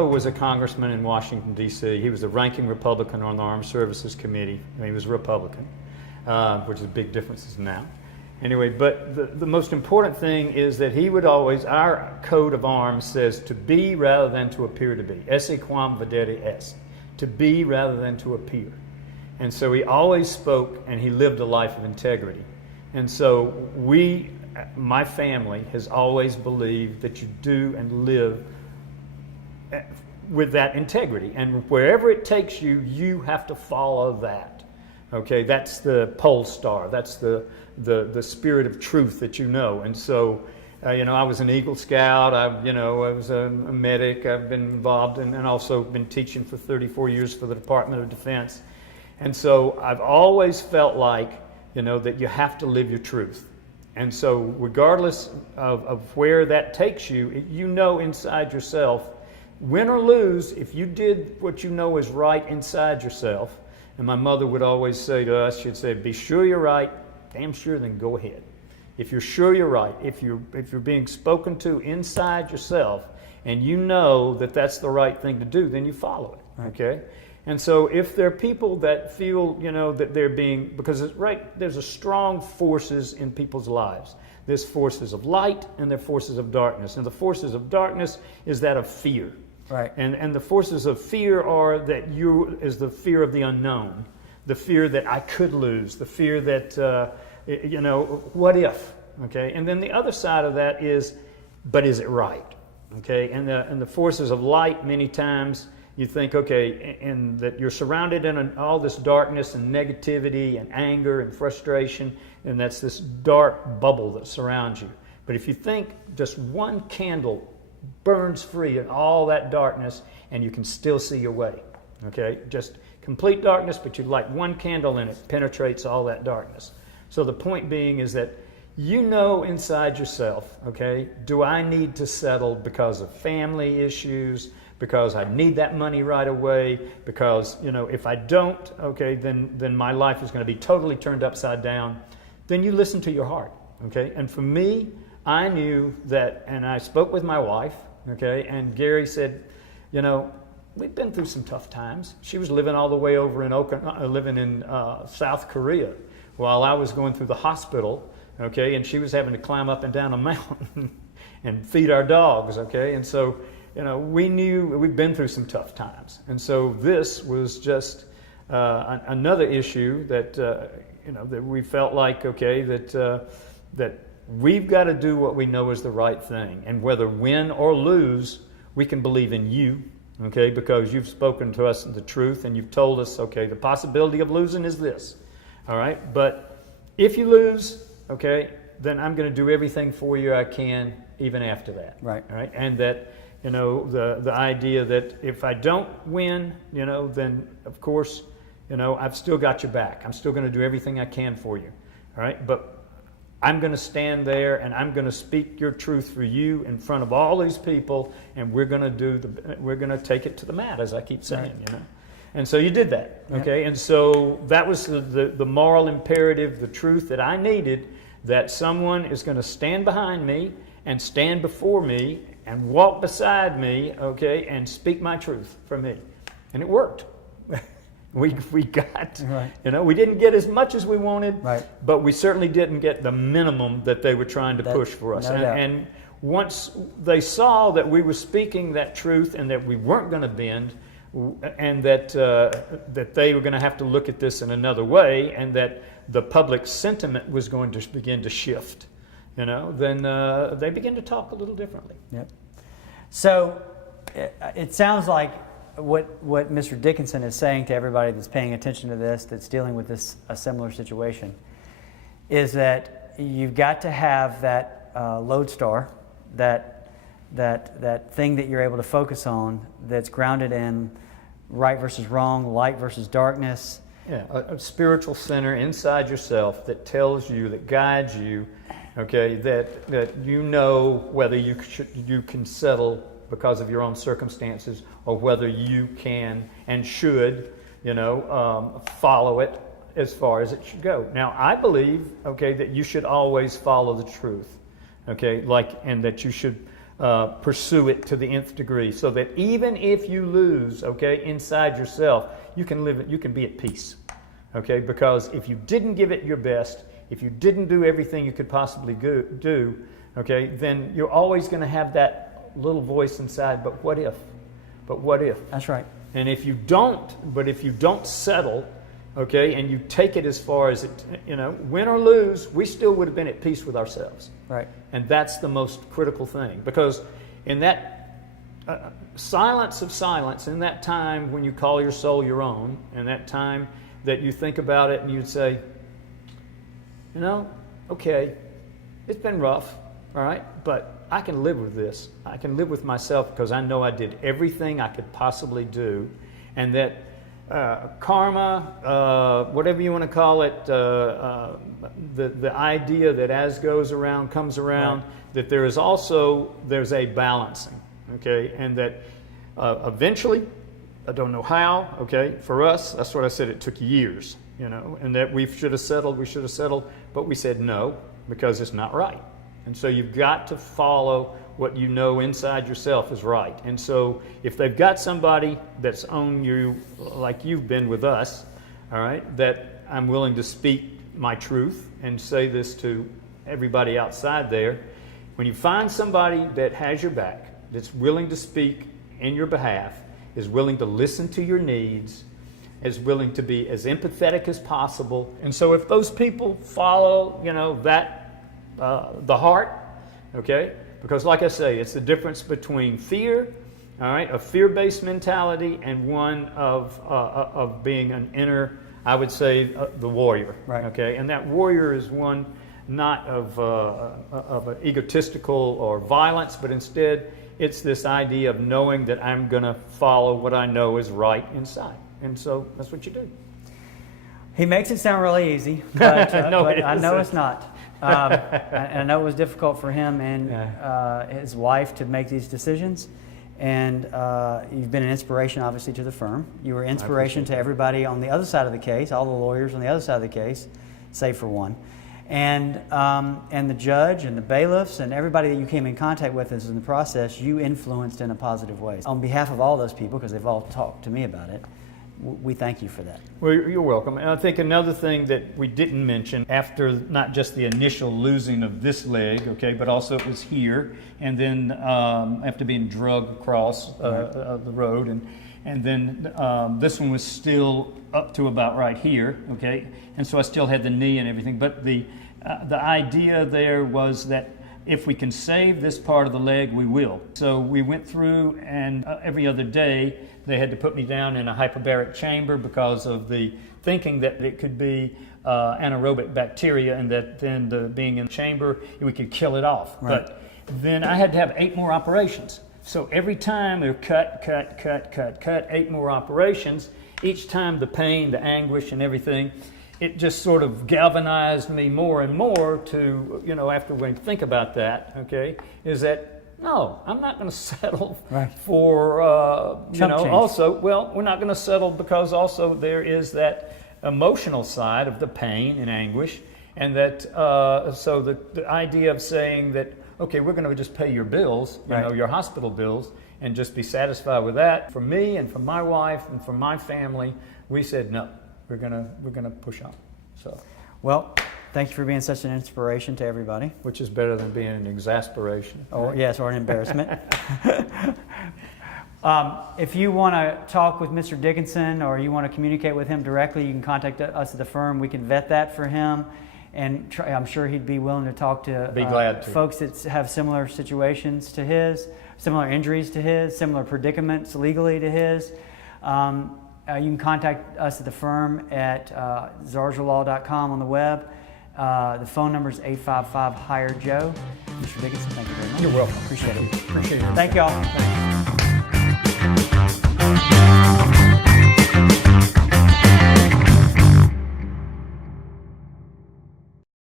father was a congressman in Washington, D.C. He was the ranking Republican on the Armed Services Committee. I mean, he was a Republican, which is a big difference now. Anyway, but the most important thing is that he would always, our coat of arms says to be rather than to appear to be. Esse quam videre est. To be rather than to appear. And so he always spoke, and he lived a life of integrity. And so my family has always believed that you do and live with that integrity. And wherever it takes you, you have to follow that. Okay, that's the pole star. That's the spirit of truth that you know. And so, I was an Eagle Scout. I was a medic. I've been involved and also been teaching for 34 years for the Department of Defense. And so I've always felt like, that you have to live your truth. And so regardless of where that takes you, inside yourself, win or lose, if you did what you know is right inside yourself, and my mother would always say to us, she'd say, be sure you're right, damn sure, then go ahead. If you're sure you're right, if you're being spoken to inside yourself, and you know that that's the right thing to do, then you follow it, okay? And so if there are people that feel, that they're being, because there's a strong forces in people's lives. There's forces of light and there are forces of darkness. And the forces of darkness is that of fear. Right. And the forces of fear are that is the fear of the unknown, the fear that I could lose, the fear that, what if, okay? And then the other side of that is, but is it right, okay? And the forces of light, many times, you think, okay, and that you're surrounded in all this darkness and negativity and anger and frustration, and that's this dark bubble that surrounds you. But if you think just one candle burns free in all that darkness, and you can still see your way, okay? Just complete darkness, but you light one candle and it penetrates all that darkness. So the point being is that inside yourself, okay, do I need to settle because of family issues, because I need that money right away, because, if I don't, okay, then my life is going to be totally turned upside down. Then you listen to your heart, okay? And for me, I knew that, and I spoke with my wife, okay, and Gary said, we've been through some tough times. She was living all the way over in living in South Korea while I was going through the hospital, okay, and she was having to climb up and down a mountain and feed our dogs, okay? And so, we knew we'd been through some tough times. And so this was just another issue that, that we felt like, okay, that we've got to do what we know is the right thing. And whether win or lose, we can believe in you, okay, because you've spoken to us the truth and you've told us, okay, the possibility of losing is this, all right? But if you lose, okay, then I'm going to do everything for you I can even after that. Right. All right? And that, the idea that if I don't win, then of course, I've still got your back. I'm still going to do everything I can for you. All right? But I'm going to stand there and I'm going to speak your truth for you in front of all these people, and we're going to take it to the mat, as I keep saying, Right. And so you did that, okay? Yep. And so that was the moral imperative, the truth that I needed, that someone is going to stand behind me and stand before me and walk beside me, okay, and speak my truth for me. And it worked. We got, right. We didn't get as much as we wanted, right. but we certainly didn't get the minimum that they were trying to push for us. No doubt. And once they saw that we were speaking that truth and that we weren't going to bend, and that they were going to have to look at this in another way, and that the public sentiment was going to begin to shift, then they began to talk a little differently. Yep. So it sounds like what Mr. Dickinson is saying to everybody that's paying attention to this, that's dealing with a similar situation, is that you've got to have that lodestar, that thing that you're able to focus on, that's grounded in right versus wrong, light versus darkness. Yeah, a spiritual center inside yourself that tells you, that guides you, okay, that whether you can settle because of your own circumstances, or whether you can and should, follow it as far as it should go. Now, I believe, okay, that you should always follow the truth, okay, and that you should pursue it to the nth degree, so that even if you lose, okay, inside yourself, you can live, you can be at peace, okay? Because if you didn't give it your best, if you didn't do everything you could possibly do, okay, then you're always going to have that little voice inside, but what if? But what if? That's right. And if you don't settle, okay, and you take it as far as it, you know, win or lose, we still would have been at peace with ourselves. Right. And that's the most critical thing, because in that silence of silence, in that time when you call your soul your own, and that time that you think about it and you'd say, you know, okay, it's been rough, all right, but I can live with this. I can live with myself because I know I did everything I could possibly do, and that karma, whatever you want to call it, the idea that as goes around comes around, right, that there's a balancing, okay, and that eventually, I don't know how, okay, for us, that's what I said, it took years, you know, and that we should have settled, but we said no, because it's not right. And so you've got to follow what you know inside yourself is right. And so if they've got somebody that's on you, like you've been with us, all right, that I'm willing to speak my truth and say this to everybody outside there, when you find somebody that has your back, that's willing to speak in your behalf, is willing to listen to your needs, is willing to be as empathetic as possible. And so if those people follow, you know, that the heart, okay? Because like I say, it's the difference between fear, all right, a fear-based mentality, and one of being an inner, I would say, the warrior, right, okay? And that warrior is one not of an egotistical or violence, but instead it's this idea of knowing that I'm going to follow what I know is right inside. And so that's what you do. He makes it sound really easy, but, No, but it I know isn't. it's not. And I know it was difficult for him and his wife to make these decisions. And you've been an inspiration, obviously, to the firm. You were inspiration to everybody on the other side of the case, all the lawyers on the other side of the case, save for one. And the judge and the bailiffs and everybody that you came in contact with in the process, you influenced in a positive way. On behalf of all those people, because they've all talked to me about it, we thank you for that. Well, you're welcome. And I think another thing that we didn't mention, after not just the initial losing of this leg, okay, but also it was here, and then after being drugged across the road, and then this one was still up to about right here, okay, and so I still had the knee and everything. But the idea there was that if we can save this part of the leg, we will. So we went through, and every other day they had to put me down in a hyperbaric chamber because of the thinking that it could be anaerobic bacteria, and that then being in the chamber, we could kill it off. Right. But then I had to have 8 more operations. So every time they cut, 8 more operations. Each time the pain, the anguish and everything, it just sort of galvanized me more and more to, you know, after when you think about that, okay, is that, no, I'm not going to settle for, you know, also, well, we're not going to settle because also there is that emotional side of the pain and anguish, and that, so the idea of saying that, okay, we're going to just pay your bills, you know, your hospital bills, and just be satisfied with that. For me and for my wife and for my family, we said no. We're gonna push on. So, well, thank you for being such an inspiration to everybody. Which is better than being an exasperation. Or yes, or an embarrassment. If you want to talk with Mr. Dickinson, or you want to communicate with him directly, you can contact us at the firm. We can vet that for him, and I'm sure he'd be willing to talk to folks that have similar situations to his, similar injuries to his, similar predicaments legally to his. You can contact us at the firm at zarzaurlaw.com on the web. The phone number is 855-HIRE-JOE. Mr. Dickinson, thank you very much. You're welcome. Appreciate it. Appreciate it. Thank you all.